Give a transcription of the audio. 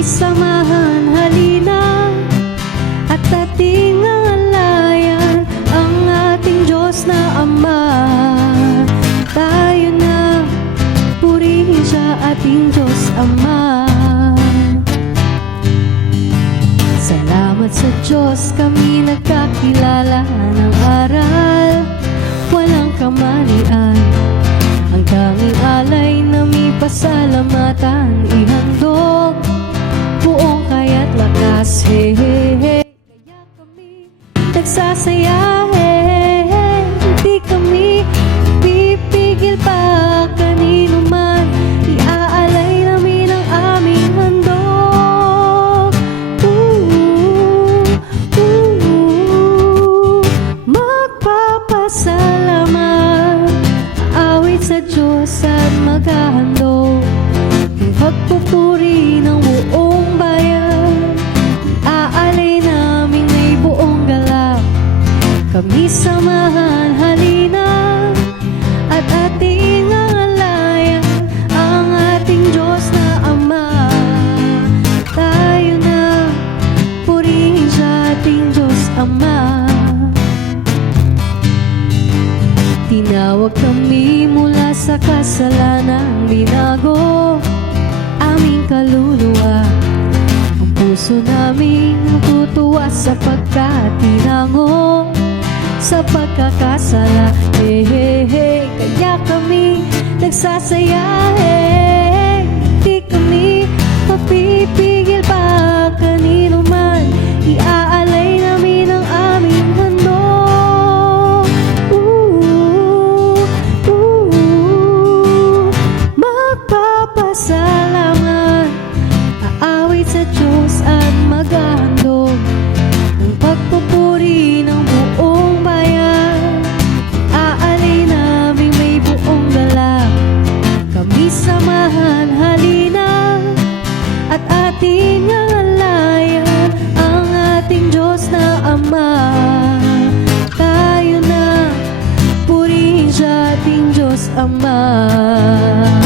Kami samahan, halina, at ating angalayan ang ating Diyos na Ama. Tayo na, purihin siya, ating Diyos Ama. Salamat sa Diyos, kami nagkakilala ng aral, walang kamalian. Ang tanging alay na may pasalamatan, ihandog buong kaya't lakas. Hey, hey, hey. Kaya kami nagsasaya, hey, hey, hey. Hindi kami pipigil pa kanino man, iaalay namin ang aming handog. Magpapasalamat, aawit sa Diyos at maghahandog ng pagpupuri ng buong bayan. Aalay namin may buong galak, kami samahan, halina, at ating angalayan ang ating Diyos na Ama. Tayo na, purihin siya, ating Diyos Ama. Tinawag kami mula sa kasalanang binago aming kaluluwa. Ang puso namin tutuwa sapagkat tinango sa pagkakasala. Hey, hey, hey. Kaya kami nagsasaya, hey. Di kami mapipigil pa kanino man, iaalay namin ang aming handog. Magpapasalamat, aawit sa Diyos at maghahandog ng pagpupuri ng buong bayan. Aalay namin may buong galak, kami samahan, halina, at ating angalayan ang ating Diyos na Ama. Tayo na, purihin siya, ating Diyos Ama.